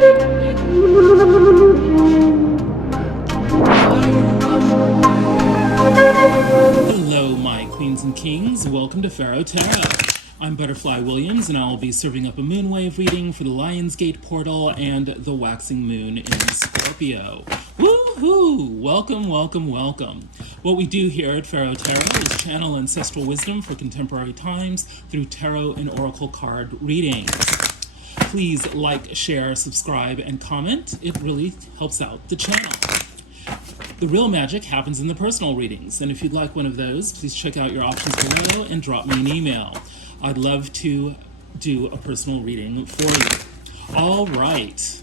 Hello, my queens and kings. Welcome to Pharaoh Tarot. I'm Butterfly Williams, and I'll be serving up a moonwave reading for the Lionsgate portal and the waxing moon in Scorpio. Woohoo! Welcome, welcome, welcome. What we do here at Pharaoh Tarot is channel ancestral wisdom for contemporary times through tarot and oracle card readings. Please like, share, subscribe, and comment. It really helps out the channel. The real magic happens in the personal readings, and if you'd like one of those, please check out your options below and drop me an email. I'd love to do a personal reading for you. All right,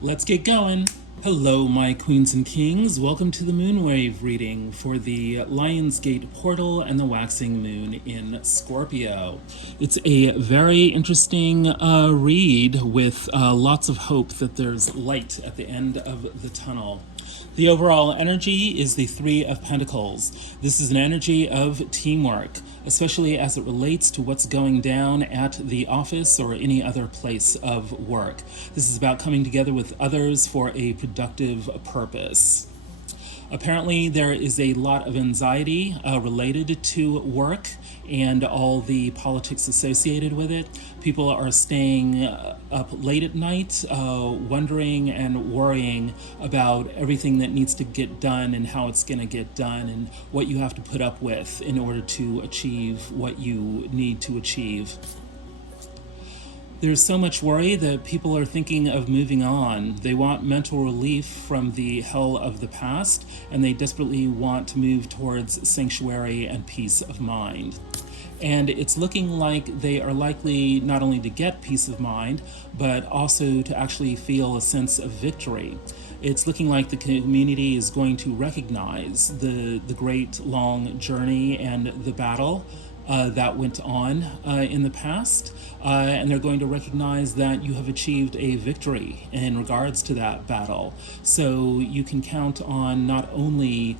let's get going. Hello, my queens and kings. Welcome to the moonwave reading for the Lionsgate portal and the waxing moon in Scorpio. It's a very interesting read with lots of hope that there's light at the end of the tunnel. The overall energy is the Three of Pentacles. This is an energy of teamwork, especially as it relates to what's going down at the office or any other place of work. This is about coming together with others for a productive purpose. Apparently, there is a lot of anxiety related to work and all the politics associated with it. People are staying up late at night, wondering and worrying about everything that needs to get done and how it's going to get done and what you have to put up with in order to achieve what you need to achieve. There's so much worry that people are thinking of moving on. They want mental relief from the hell of the past, and they desperately want to move towards sanctuary and peace of mind. And it's looking like they are likely not only to get peace of mind, but also to actually feel a sense of victory. It's looking like the community is going to recognize the great long journey and the battle that went on in the past, and they're going to recognize that you have achieved a victory in regards to that battle. So you can count on not only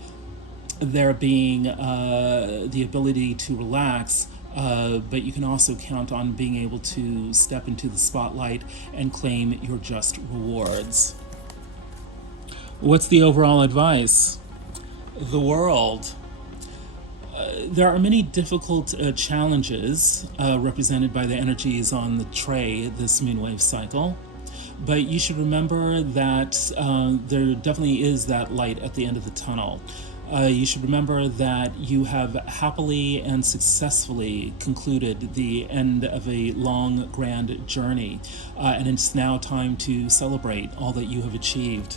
there being the ability to relax, but you can also count on being able to step into the spotlight and claim your just rewards. What's the overall advice? The world. There are many difficult challenges represented by the energies on the tray this moonwave cycle, but you should remember that there definitely is that light at the end of the tunnel. You should remember that you have happily and successfully concluded the end of a long, grand journey, and it's now time to celebrate all that you have achieved.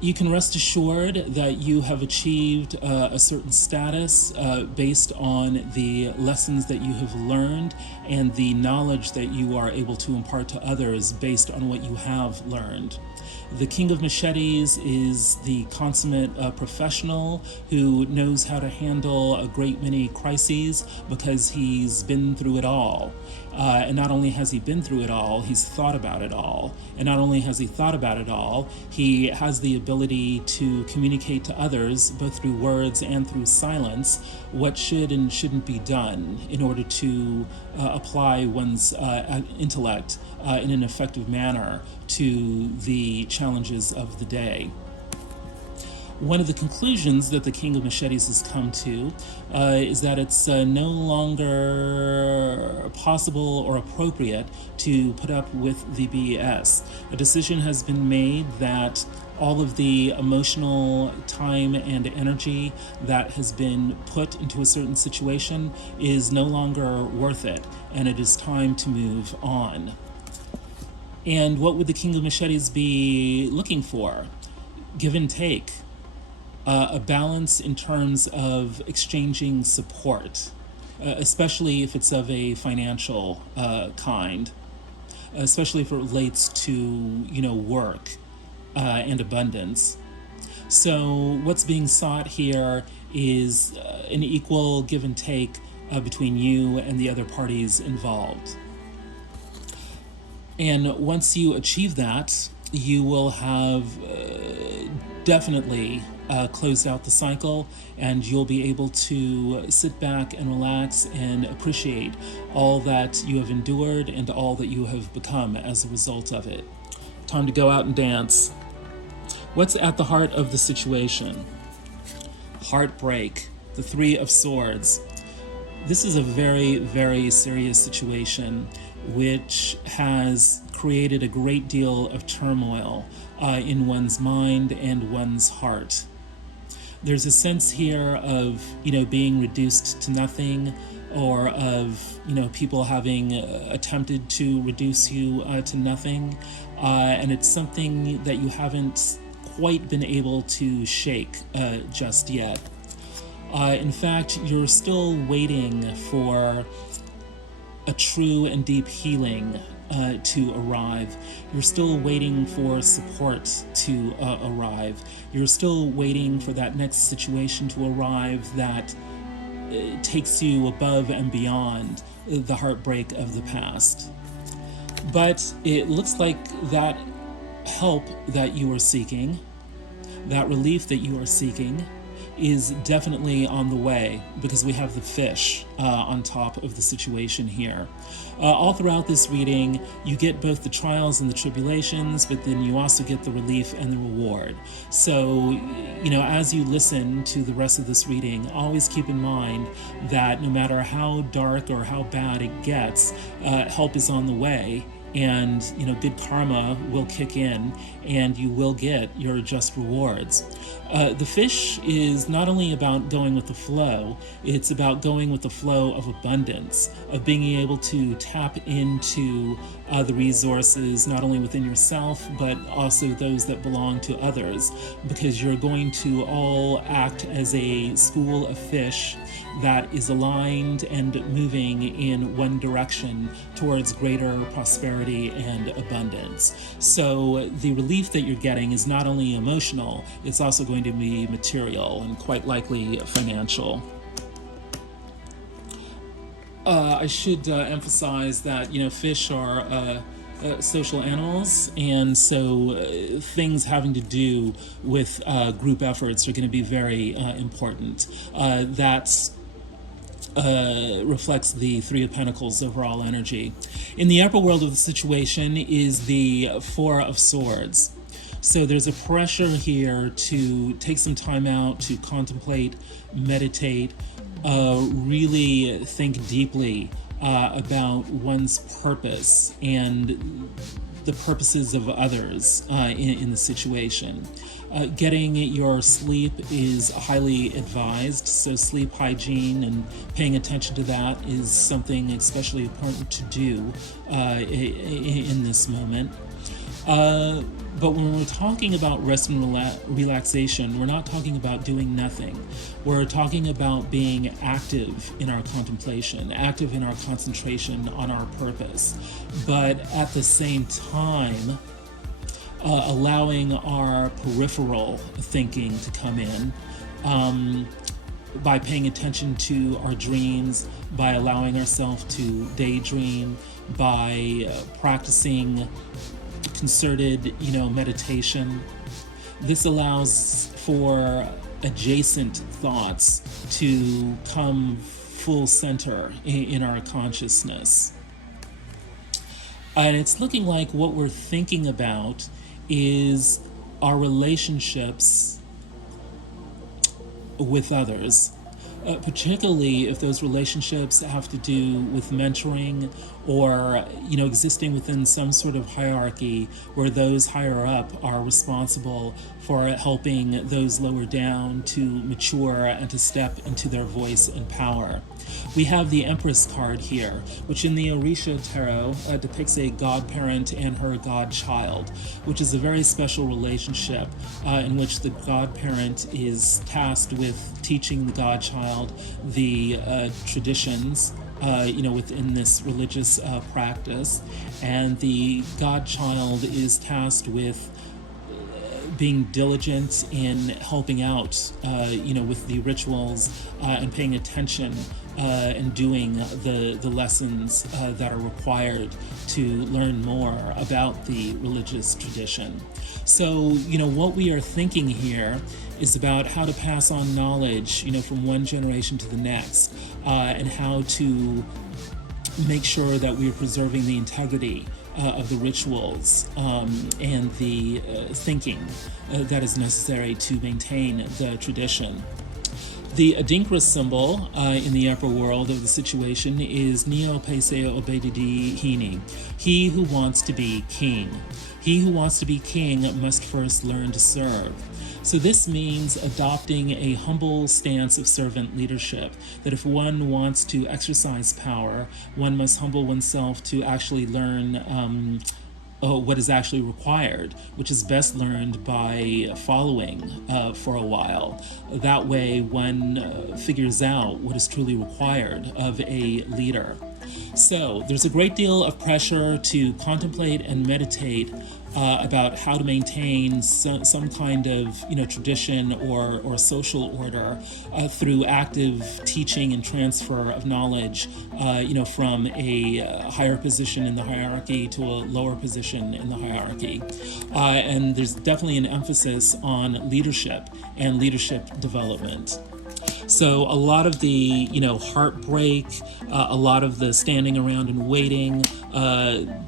You can rest assured that you have achieved a certain status based on the lessons that you have learned and the knowledge that you are able to impart to others based on what you have learned. The King of Machetes is the consummate professional who knows how to handle a great many crises because he's been through it all. And not only has he been through it all, he's thought about it all. And not only has he thought about it all, he has the ability to communicate to others, both through words and through silence, what should and shouldn't be done in order to apply one's intellect in an effective manner to the challenges of the day. One of the conclusions that the King of Machetes has come to is that it's no longer possible or appropriate to put up with the BS. A decision has been made that all of the emotional time and energy that has been put into a certain situation is no longer worth it, and it is time to move on. And what would the King of Machetes be looking for? Give and take. A balance in terms of exchanging support, especially if it's of a financial kind, especially if it relates to, work and abundance. So what's being sought here is an equal give and take between you and the other parties involved. And once you achieve that, you will have definitely closed out the cycle, and you'll be able to sit back and relax and appreciate all that you have endured and all that you have become as a result of it. Time to go out and dance. What's at the heart of the situation? Heartbreak, the Three of Swords. This is a very, very serious situation which has created a great deal of turmoil in one's mind and one's heart. There's a sense here of, being reduced to nothing, or of, people having attempted to reduce you to nothing. And it's something that you haven't quite been able to shake just yet. In fact, you're still waiting for a true and deep healing to arrive. You're still waiting for support to arrive. You're still waiting for that next situation to arrive that takes you above and beyond the heartbreak of the past. But it looks like that help that you are seeking, that relief that you are seeking, is definitely on the way, because we have the fish on top of the situation here. All throughout this reading, you get both the trials and the tribulations, but then you also get the relief and the reward. So, as you listen to the rest of this reading, always keep in mind that no matter how dark or how bad it gets, help is on the way. And good karma will kick in, and you will get your just rewards. The fish is not only about going with the flow, it's about going with the flow of abundance, of being able to tap into the resources not only within yourself, but also those that belong to others, because you're going to all act as a school of fish that is aligned and moving in one direction towards greater prosperity and abundance. So the relief that you're getting is not only emotional, it's also going to be material and quite likely financial. I should emphasize that, fish are social animals, and so things having to do with group efforts are going to be very important. That's reflects the Three of Pentacles overall energy. In the upper world of the situation is the Four of Swords. So there's a pressure here to take some time out to contemplate, meditate, really think deeply about one's purpose and the purposes of others in the situation. Getting your sleep is highly advised, so sleep hygiene and paying attention to that is something especially important to do in this moment. But when we're talking about rest and relaxation, we're not talking about doing nothing. We're talking about being active in our contemplation, active in our concentration on our purpose, but at the same time, allowing our peripheral thinking to come in by paying attention to our dreams, by allowing ourselves to daydream, by practicing concerted, meditation. This allows for adjacent thoughts to come full center in our consciousness. And it's looking like what we're thinking about is our relationships with others, particularly if those relationships have to do with mentoring or, existing within some sort of hierarchy where those higher up are responsible for helping those lower down to mature and to step into their voice and power. We have the Empress card here, which in the Orisha Tarot depicts a godparent and her godchild, which is a very special relationship in which the godparent is tasked with teaching the godchild the traditions within this religious practice, and the godchild is tasked with being diligent in helping out, with the rituals and paying attention and doing the lessons that are required to learn more about the religious tradition. So, what we are thinking here is about how to pass on knowledge, from one generation to the next, and how to make sure that we are preserving the integrity of the rituals and the thinking that is necessary to maintain the tradition. The Adinkra symbol in the upper world of the situation is Neo Paiseo Obedidi Hini, he who wants to be king. He who wants to be king must first learn to serve. So this means adopting a humble stance of servant leadership, that if one wants to exercise power, one must humble oneself to actually learn what is actually required, which is best learned by following for a while. That way one figures out what is truly required of a leader. So there's a great deal of pressure to contemplate and meditate about how to maintain some kind of tradition or social order through active teaching and transfer of knowledge from a higher position in the hierarchy to a lower position in the hierarchy. And there's definitely an emphasis on leadership and leadership development. So a lot of the, heartbreak, a lot of the standing around and waiting,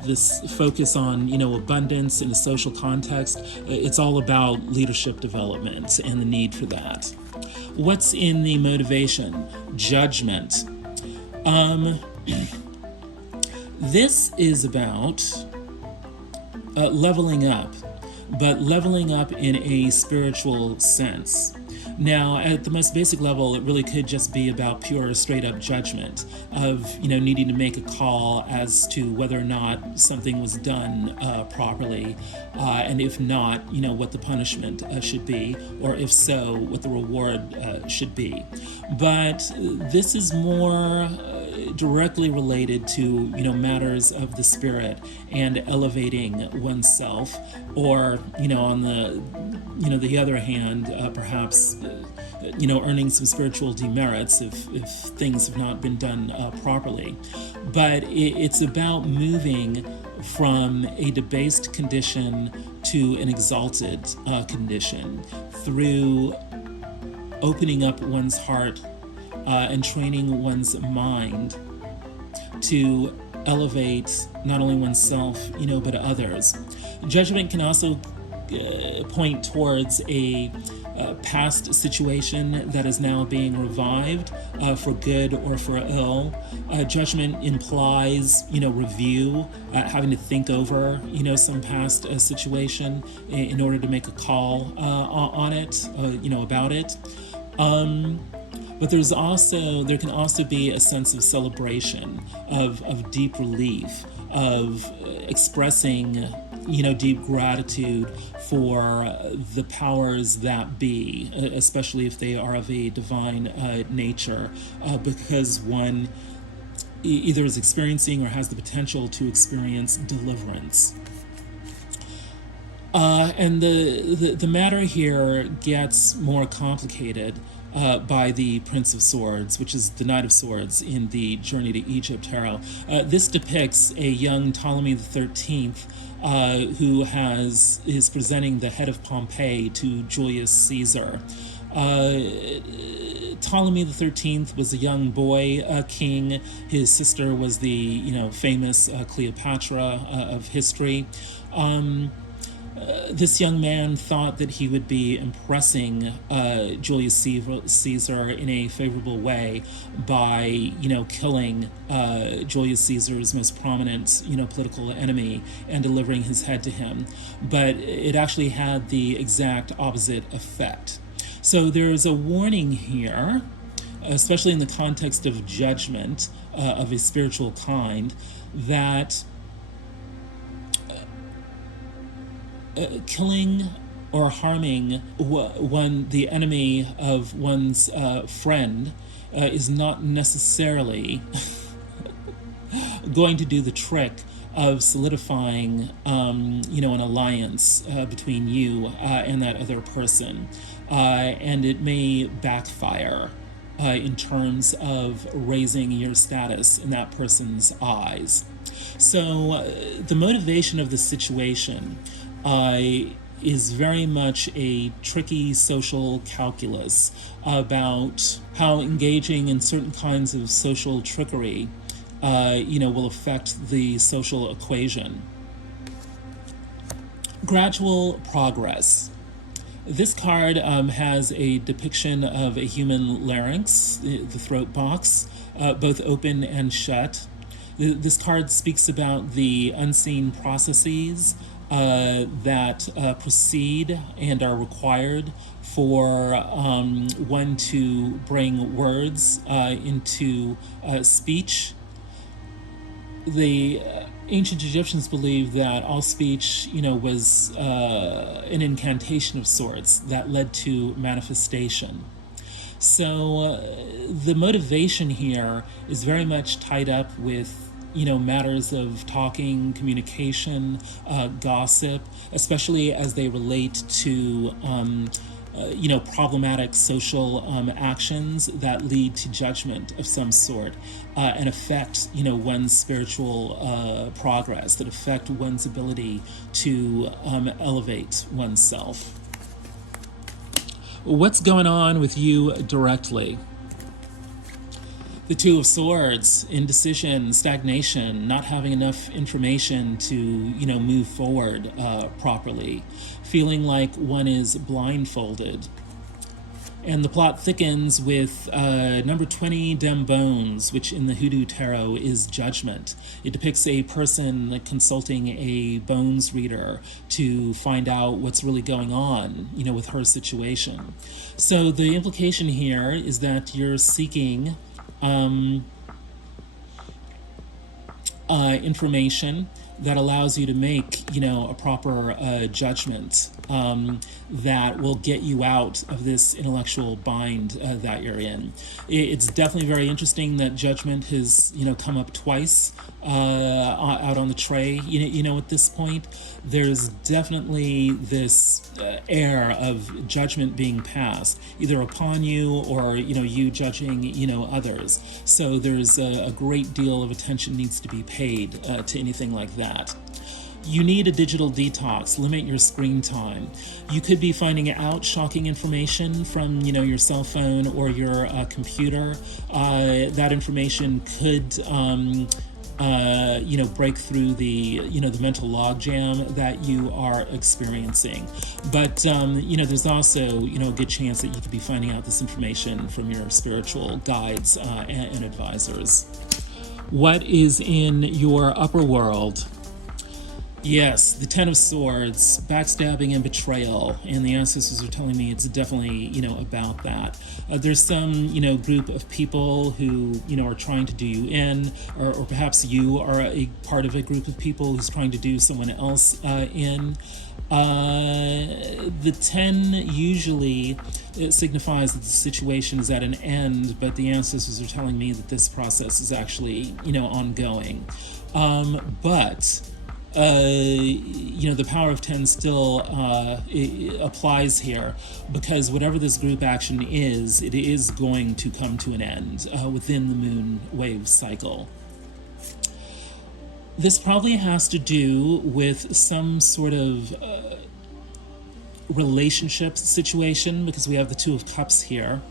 this focus on, abundance in a social context, it's all about leadership development and the need for that. What's in the motivation? Judgment. This is about leveling up, but leveling up in a spiritual sense. Now, at the most basic level, it really could just be about pure, straight-up judgment of, needing to make a call as to whether or not something was done properly, and if not, what the punishment should be, or if so, what the reward should be. But this is more directly related to matters of the spirit and elevating oneself, or on the other hand, perhaps earning some spiritual demerits if things have not been done properly. But it's about moving from a debased condition to an exalted condition through opening up one's heart and training one's mind to elevate not only oneself, but others. Judgment can also point towards a past situation that is now being revived for good or for ill. Judgment implies, review, having to think over, some past situation in order to make a call on it, about it. But there can also be a sense of celebration, of deep relief, of expressing, deep gratitude for the powers that be, especially if they are of a divine nature, because one either is experiencing or has the potential to experience deliverance. And the matter here gets more complicated by the Prince of Swords, which is the Knight of Swords in the Journey to Egypt tarot. This depicts a young Ptolemy XIII who is presenting the head of Pompeii to Julius Caesar. Ptolemy XIII was a young boy king. His sister was the famous Cleopatra of history. This young man thought that he would be impressing Julius Caesar in a favorable way by, killing Julius Caesar's most prominent, political enemy and delivering his head to him. But it actually had the exact opposite effect. So there is a warning here, especially in the context of judgment of a spiritual kind, that killing or harming the enemy of one's friend is not necessarily going to do the trick of solidifying, an alliance between you and that other person, and it may backfire in terms of raising your status in that person's eyes. So the motivation of the situation is very much a tricky social calculus about how engaging in certain kinds of social trickery, will affect the social equation. Gradual progress. This card has a depiction of a human larynx, the throat box, both open and shut. This card speaks about the unseen processes that proceed and are required for one to bring words into speech. The ancient Egyptians believed that all speech, was an incantation of sorts that led to manifestation. So the motivation here is very much tied up with matters of talking, communication, gossip, especially as they relate to problematic social actions that lead to judgment of some sort and affect one's spiritual progress, that affect one's ability to elevate oneself. What's going on with you directly? The Two of Swords, indecision, stagnation, not having enough information to, move forward properly, feeling like one is blindfolded. And the plot thickens with number 20, Dem Bones, which in the Hoodoo Tarot is judgment. It depicts a person consulting a bones reader to find out what's really going on, with her situation. So the implication here is that you're seeking information that allows you to make, a proper judgment that will get you out of this intellectual bind that you're in. It's definitely very interesting that judgment has, come up twice out on the tray. At this point, there's definitely this air of judgment being passed, either upon you or, you judging, others. So there's a great deal of attention needs to be paid to anything like that. You need a digital detox. Limit your screen time. You could be finding out shocking information from, your cell phone or your computer. That information could, break through the, the mental logjam that you are experiencing. But, there's also, a good chance that you could be finding out this information from your spiritual guides and advisors. What is in your upper world? Yes, the Ten of Swords, backstabbing and betrayal, and the ancestors are telling me it's definitely, about that. There's some, group of people who, are trying to do you in, or perhaps you are a part of a group of people who's trying to do someone else in. The 10 usually it signifies that the situation is at an end, but the ancestors are telling me that this process is actually, ongoing. But the power of 10 still applies here, because whatever this group action is, it is going to come to an end within the moon wave cycle. This probably has to do with some sort of relationship situation, because we have the Two of Cups here.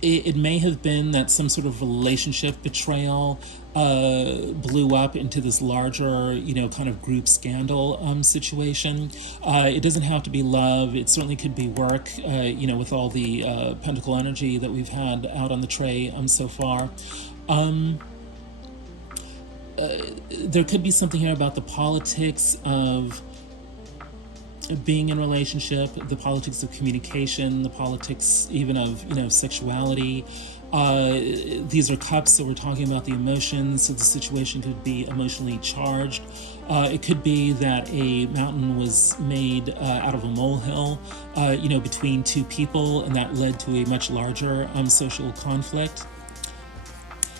It may have been that some sort of relationship betrayal blew up into this larger, kind of group scandal situation. It doesn't have to be love. It certainly could be work, with all the pentacle energy that we've had out on the tray so far. There could be something here about the politics of being in a relationship, the politics of communication, the politics even of, sexuality. These are cups, so we're talking about the emotions, so the situation could be emotionally charged. It could be that a mountain was made out of a molehill, between two people, and that led to a much larger social conflict.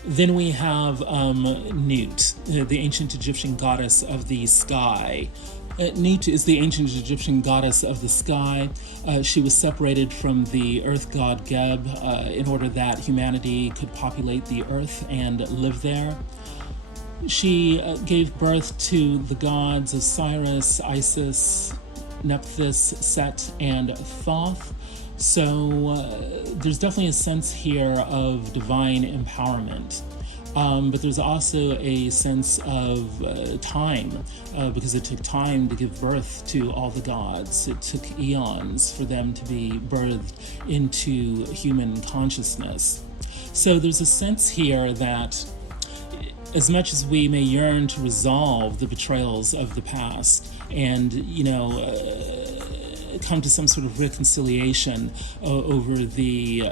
Then we have Nut, the ancient Egyptian goddess of the sky. Nit is the ancient Egyptian goddess of the sky. She was separated from the earth god Geb in order that humanity could populate the earth and live there. She gave birth to the gods Osiris, Isis, Nephthys, Set, and Thoth. So there's definitely a sense here of divine empowerment. But there's also a sense of time, because it took time to give birth to all the gods. It took eons for them to be birthed into human consciousness. So there's a sense here that as much as we may yearn to resolve the betrayals of the past and, come to some sort of reconciliation over the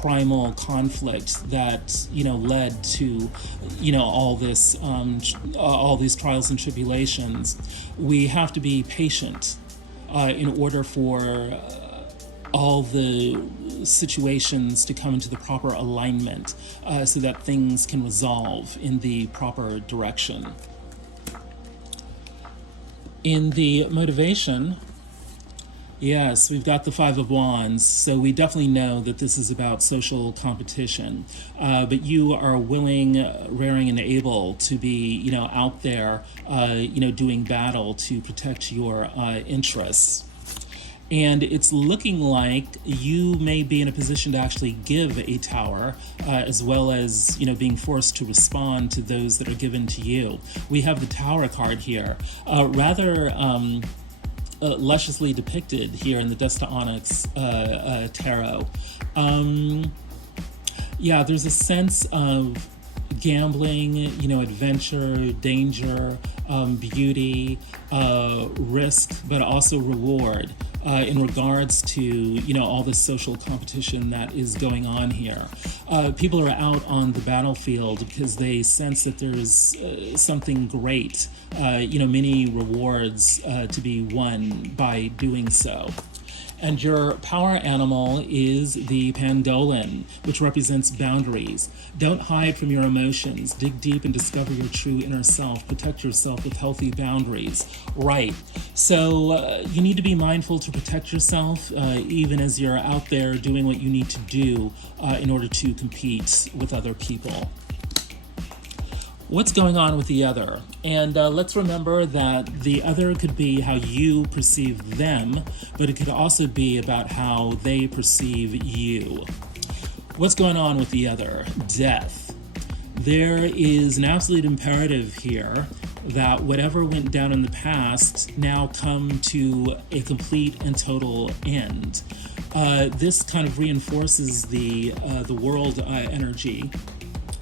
primal conflict that led to all these trials and tribulations, we have to be patient in order for all the situations to come into the proper alignment so that things can resolve in the proper direction. In the motivation, yes, we've got the Five of Wands, so we definitely know that this is about social competition. But you are willing, raring, and able to be, out there, doing battle to protect your interests. And it's looking like you may be in a position to actually give a tower, as well as, being forced to respond to those that are given to you. We have the Tower card here, rather lusciously depicted here in the Dust to Onyx tarot. There's a sense of gambling, adventure, danger, beauty, risk, but also reward in regards to, all the social competition that is going on here. People are out on the battlefield because they sense that there's something great, many rewards to be won by doing so. And your power animal is the Pandolin, which represents boundaries. Don't hide from your emotions. Dig deep and discover your true inner self. Protect yourself with healthy boundaries. Right. So you need to be mindful to protect yourself, even as you're out there doing what you need to do in order to compete with other people. What's going on with the other? And let's remember that the other could be how you perceive them, but it could also be about how they perceive you. What's going on with the other? Death. There is an absolute imperative here that whatever went down in the past now come to a complete and total end. This kind of reinforces the world energy.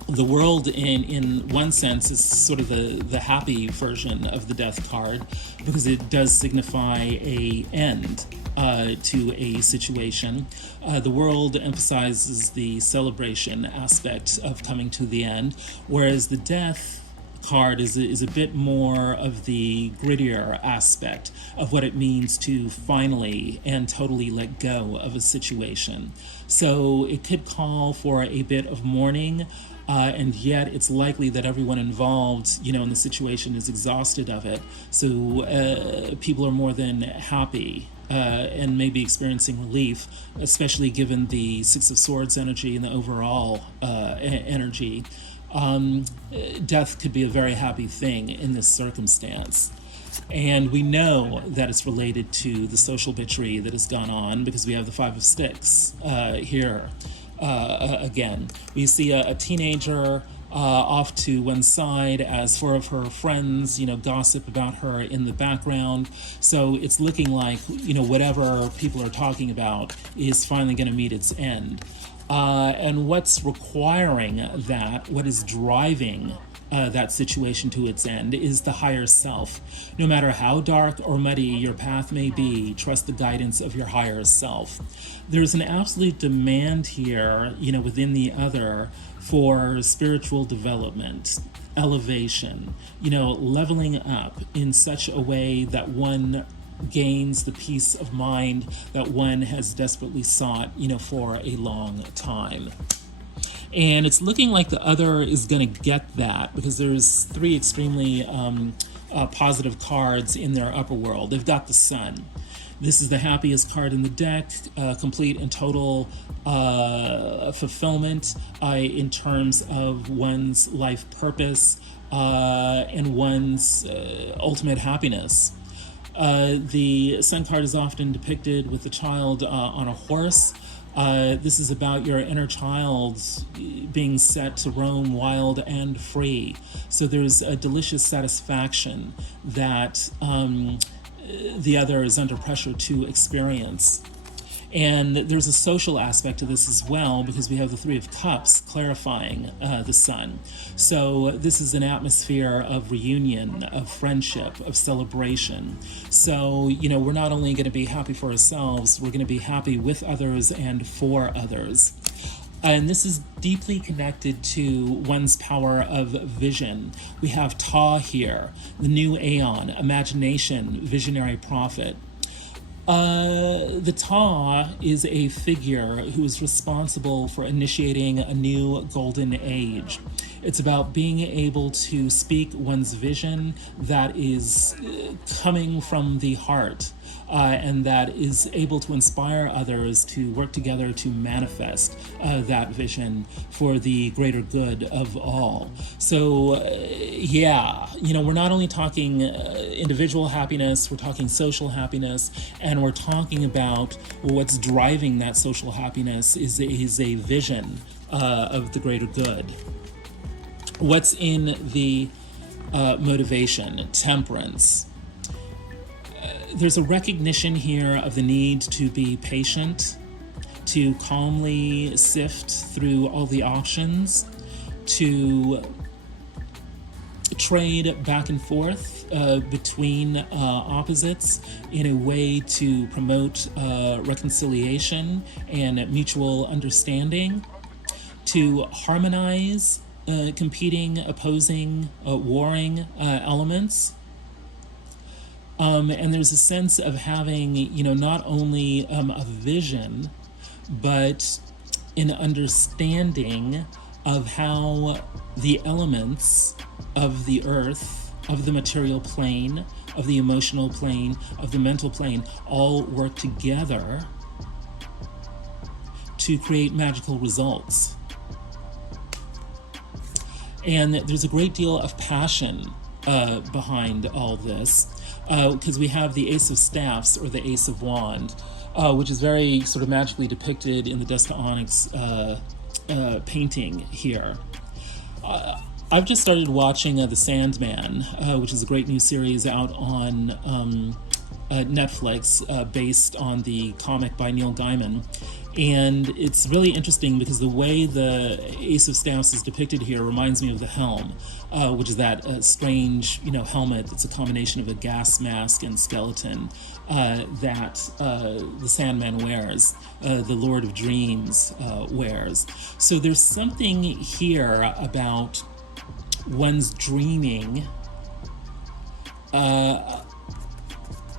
The world, in one sense, is sort of the happy version of the death card, because it does signify a end to a situation. The world emphasizes the celebration aspect of coming to the end, whereas the death card is a bit more of the grittier aspect of what it means to finally and totally let go of a situation. So it could call for a bit of mourning, and yet it's likely that everyone involved, in the situation is exhausted of it. So people are more than happy and maybe experiencing relief, especially given the Six of Swords energy and the overall energy. Death could be a very happy thing in this circumstance. And we know that it's related to the social bigotry that has gone on, because we have the Five of Sticks here. Again, we see a teenager off to one side as four of her friends, gossip about her in the background. So it's looking like, whatever people are talking about is finally going to meet its end. And what's requiring that, what is driving that situation to its end, is the higher self. No matter how dark or muddy your path may be, trust the guidance of your higher self. There's an absolute demand here, within the other, for spiritual development, elevation, leveling up in such a way that one gains the peace of mind that one has desperately sought, for a long time. And it's looking like the other is going to get that, because there's three extremely positive cards in their upper world. They've got the Sun. This is the happiest card in the deck, complete and total fulfillment in terms of one's life purpose and one's ultimate happiness. The Sun card is often depicted with the child on a horse. This is about your inner child being set to roam wild and free. So there's a delicious satisfaction that the other is under pressure to experience. And there's a social aspect to this as well, because we have the Three of Cups clarifying the Sun. So this is an atmosphere of reunion, of friendship, of celebration. So, we're not only going to be happy for ourselves, we're going to be happy with others and for others. And this is deeply connected to one's power of vision. We have Ta here, the new Aeon, imagination, visionary prophet. The Ta is a figure who is responsible for initiating a new golden age. It's about being able to speak one's vision that is coming from the heart, and that is able to inspire others to work together to manifest that vision for the greater good of all. So, we're not only talking individual happiness, we're talking social happiness, and we're talking about what's driving that social happiness is a vision of the greater good. What's in the motivation? Temperance. There's a recognition here of the need to be patient, to calmly sift through all the options, to trade back and forth between opposites in a way to promote reconciliation and mutual understanding, to harmonize competing, opposing, warring elements. And there's a sense of having, not only a vision, but an understanding of how the elements of the earth, of the material plane, of the emotional plane, of the mental plane, all work together to create magical results. And there's a great deal of passion behind all this, because we have the Ace of Staffs, or the Ace of Wand, which is very sort of magically depicted in the Desta Onyx painting here. I've just started watching The Sandman, which is a great new series out on Netflix, based on the comic by Neil Gaiman. And it's really interesting because the way the Ace of Staffs is depicted here reminds me of the Helm, which is that strange, helmet that's a combination of a gas mask and skeleton that the Sandman wears, the Lord of Dreams wears. So there's something here about one's dreaming,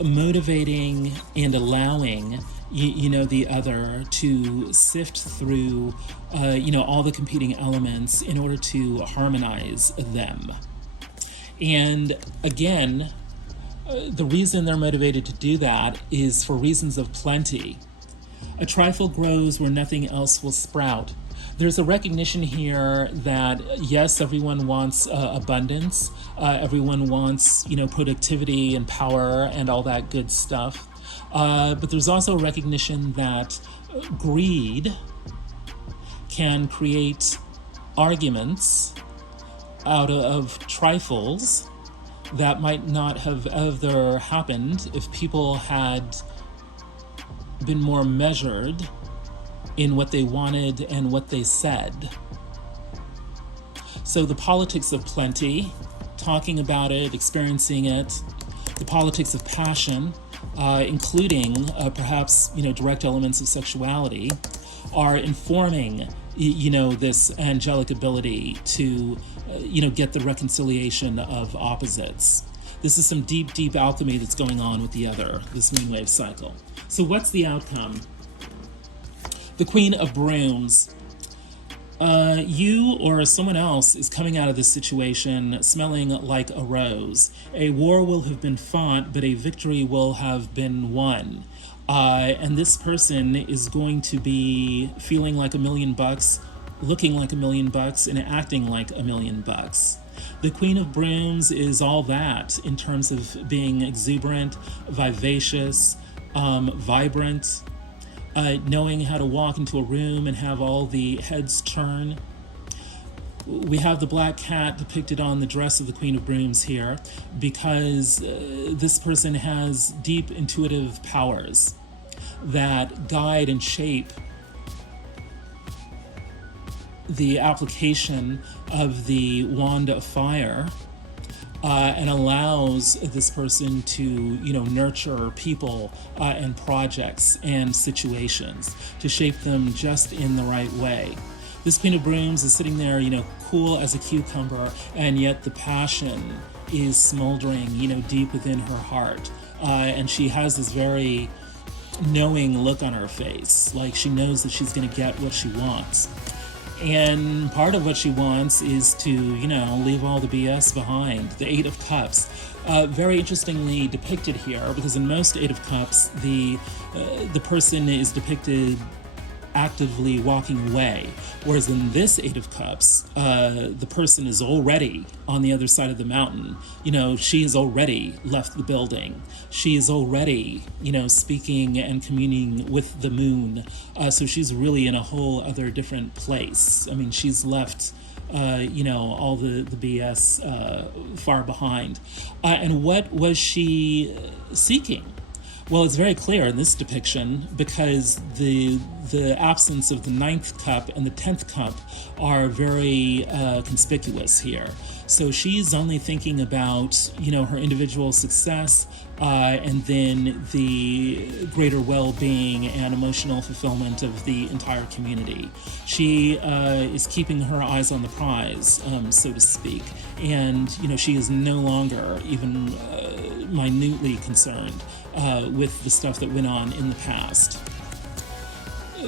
motivating and allowing the other to sift through all the competing elements in order to harmonize them. And again, the reason they're motivated to do that is for reasons of plenty. A trifle grows where nothing else will sprout. There's a recognition here that, yes, everyone wants abundance, everyone wants, productivity and power and all that good stuff. But there's also a recognition that greed can create arguments out of trifles that might not have ever happened if people had been more measured in what they wanted and what they said. So the politics of plenty, talking about it, experiencing it, the politics of passion, including perhaps direct elements of sexuality, are informing this angelic ability to get the reconciliation of opposites. This is some deep alchemy that's going on with the other, this moonwave cycle. So what's the outcome? The Queen of Brooms. You or someone else is coming out of this situation smelling like a rose. A war will have been fought, but a victory will have been won. And this person is going to be feeling like $1,000,000, looking like $1,000,000, and acting like $1,000,000. The Queen of Brooms is all that in terms of being exuberant, vivacious, vibrant, knowing how to walk into a room and have all the heads turn. We have the black cat depicted on the dress of the Queen of Brooms here because this person has deep intuitive powers that guide and shape the application of the wand of fire, and allows this person to, nurture people and projects and situations to shape them just in the right way. This Queen of Brooms is sitting there, cool as a cucumber, and yet the passion is smoldering, deep within her heart. And she has this very knowing look on her face, like she knows that she's going to get what she wants. And part of what she wants is to, leave all the BS behind. The Eight of Cups, very interestingly depicted here, because in most Eight of Cups, the person is depicted actively walking away, whereas in this Eight of Cups, the person is already on the other side of the mountain. She has already left the building. She is already, speaking and communing with the moon. So she's really in a whole other different place. I mean, she's left all the BS far behind. And what was she seeking? Well, it's very clear in this depiction because the absence of the 9th cup and the 10th cup are very conspicuous here. So she's only thinking about, her individual success and then the greater well-being and emotional fulfillment of the entire community. She is keeping her eyes on the prize, so to speak. And, she is no longer even minutely concerned with the stuff that went on in the past.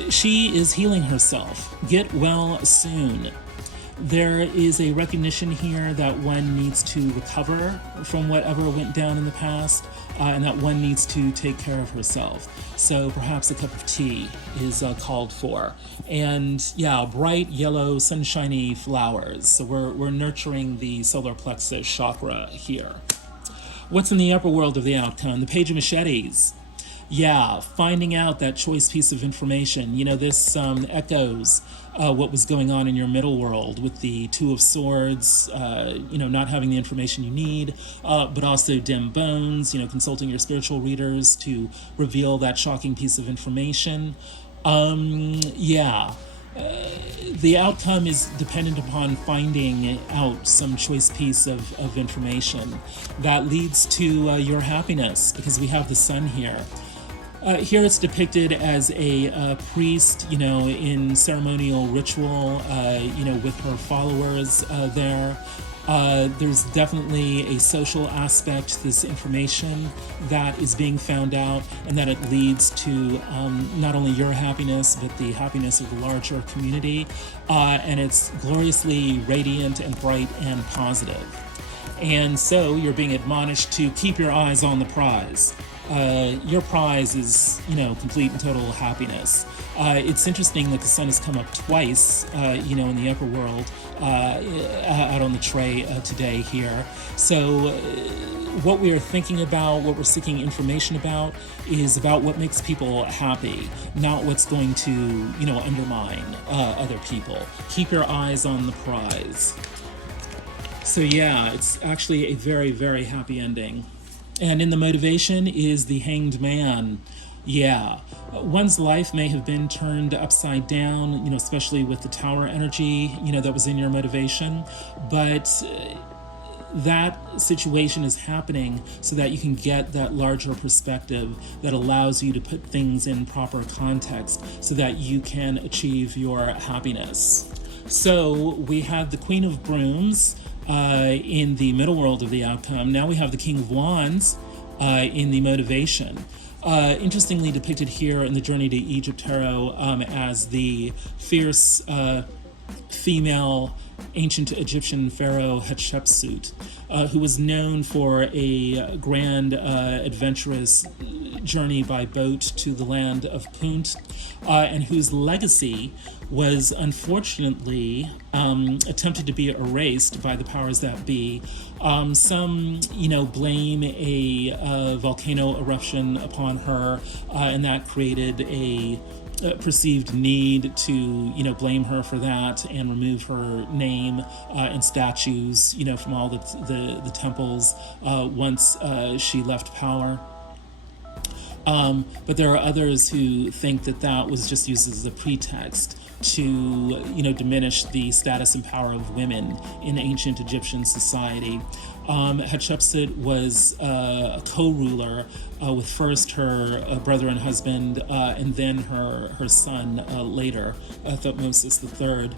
She is healing herself. Get well soon. There is a recognition here that one needs to recover from whatever went down in the past, and that one needs to take care of herself. So perhaps a cup of tea is called for. And bright yellow sunshiny flowers. So we're nurturing the solar plexus chakra here. What's in the upper world of the outcome? The Page of Machetes. Finding out that choice piece of information. This echoes what was going on in your middle world with the Two of Swords, not having the information you need, but also dim bones, consulting your spiritual readers to reveal that shocking piece of information. The outcome is dependent upon finding out some choice piece of information that leads to your happiness, because we have the sun here. Here it's depicted as a priest, in ceremonial ritual, with her followers there. There's definitely a social aspect to this information that is being found out, and that it leads to not only your happiness, but the happiness of the larger community. And it's gloriously radiant and bright and positive. And so you're being admonished to keep your eyes on the prize. Your prize is, complete and total happiness. It's interesting that the sun has come up twice, in the upper world, out on the tray today here. So what we are thinking about, what we're seeking information about, is about what makes people happy, not what's going to, undermine other people. Keep your eyes on the prize. So it's actually a very, very happy ending. And in the motivation is the Hanged Man. One's life may have been turned upside down, especially with the tower energy, that was in your motivation. But that situation is happening so that you can get that larger perspective that allows you to put things in proper context so that you can achieve your happiness. So we had the Queen of Brooms in the middle world of the outcome. Now we have the King of Wands in the motivation. Interestingly depicted here in the Journey to Egypt Tarot as the fierce female ancient Egyptian pharaoh Hatshepsut, who was known for a grand, adventurous journey by boat to the land of Punt, and whose legacy was unfortunately attempted to be erased by the powers that be. Some, blame a volcano eruption upon her, and that created a perceived need to, blame her for that and remove her name and statues, from all the temples once she left power. But there are others who think that that was just used as a pretext to, diminish the status and power of women in ancient Egyptian society. Hatshepsut was a co-ruler with first her brother and husband, and then her son later, Thutmose III.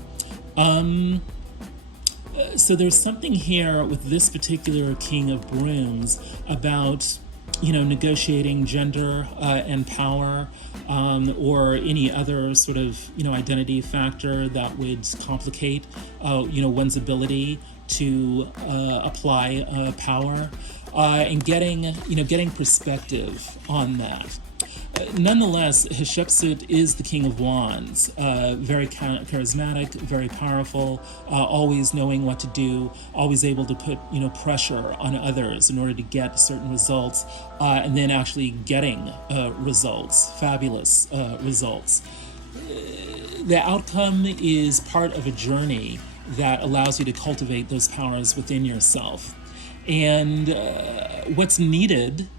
So there's something here with this particular King of Brooms about, negotiating gender and power, or any other sort of, identity factor that would complicate, one's ability to apply power, and getting perspective on that. Nonetheless, Hatshepsut is the King of Wands, very charismatic, very powerful, always knowing what to do, always able to put pressure on others in order to get certain results, and then actually getting results, fabulous results. The outcome is part of a journey that allows you to cultivate those powers within yourself. And what's needed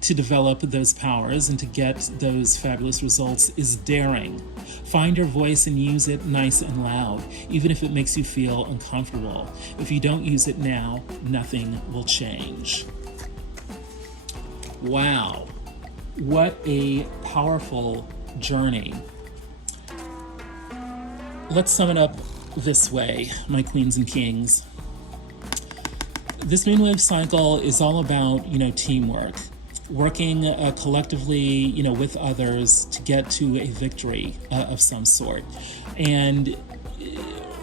to develop those powers and to get those fabulous results is daring. Find your voice and use it nice and loud, even if it makes you feel uncomfortable. If you don't use it now, nothing will change. Wow, what a powerful journey. Let's sum it up this way, my queens and kings. This moonwave cycle is all about, teamwork. Working collectively, with others to get to a victory of some sort. And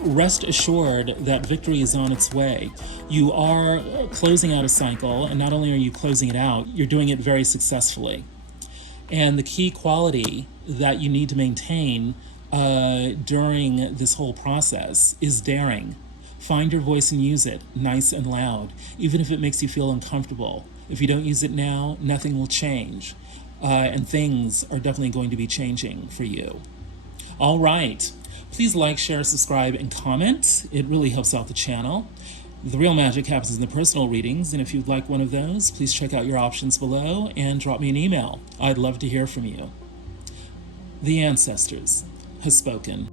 rest assured that victory is on its way. You are closing out a cycle, and not only are you closing it out, you're doing it very successfully. And the key quality that you need to maintain during this whole process is daring. Find your voice and use it nice and loud, even if it makes you feel uncomfortable. If you don't use it now, nothing will change. And things are definitely going to be changing for you. All right. Please like, share, subscribe, and comment. It really helps out the channel. The real magic happens in the personal readings, and if you'd like one of those, please check out your options below and drop me an email. I'd love to hear from you. The ancestors has spoken.